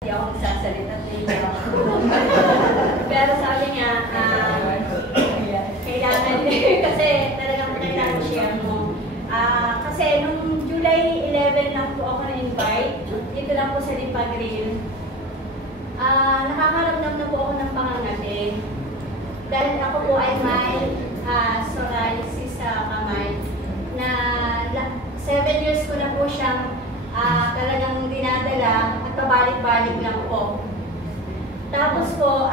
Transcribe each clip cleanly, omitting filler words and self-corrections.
Hindi ako nagsasalita sa iyo. Pero sabi niya, kailangan kasi talagang kailangan share mo. Kasi nung July 11 lang po ako na-invite, dito lang po sa Lipa Grill. Nakakaramdam na po ako ng pangangati. Dahil ako po ay may psoriasis sa kamay na 7 years ko na po siyang talagang dinadala at pabalik-balik lang po. Tapos po,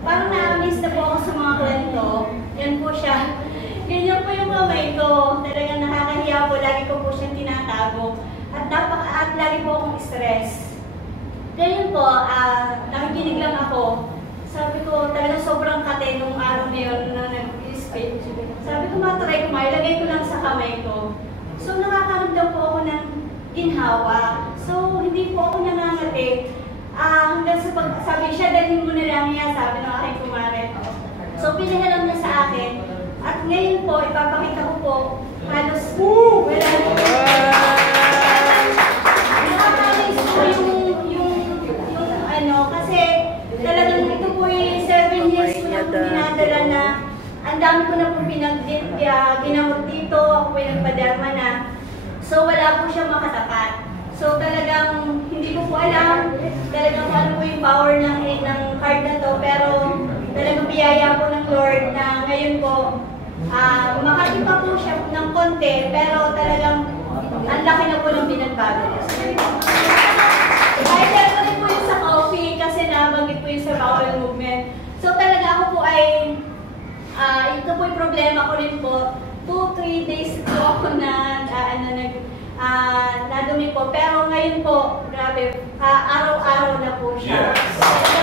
parang na-miss na po ako sa mga kwento. Yan po siya. Ganyan po yung kamay ko. Talagang nakakahiya po. Lagi ko po siyang tinatago. At lagi po akong stress. Ganyan po, nakikinig lang ako. Sabi ko, talagang sobrang kate nung araw na yun na nag-speech. Sabi ko, matry ko, ilagay ko lang sa kamay ko. So, nakakaramdam po ako ng ginhawa. So, hindi po ako nangangati. Hanggang sa sabi siya, dalhin mo na lang niya, sabi ng aking kumare. So, pinahalam niya sa akin. At ngayon po, ipapakita ko po, halos wala po. Nakakalis po yung kasi talagang ito po yung 7 years ko na po dinadala na ang dami ko na po ginamot dito, ako po yung nagpaderma na. So, wala po siya makatapat. So, talagang hindi ko po alam talagang ano po yung power ng card na to. Pero, talagang biyaya po ng Lord na ngayon po, makatipa po siya ng konti, pero talagang ang laki na po ng binagbago. Kahit ko rin po yung sa coffee kasi nabanggit po yung sa bowel movement. So, talaga ako po ay ito po yung problema ko rin po. 2-3 days po ako nadumi po. Pero ngayon po, grabe, araw-araw na po siya. Yes.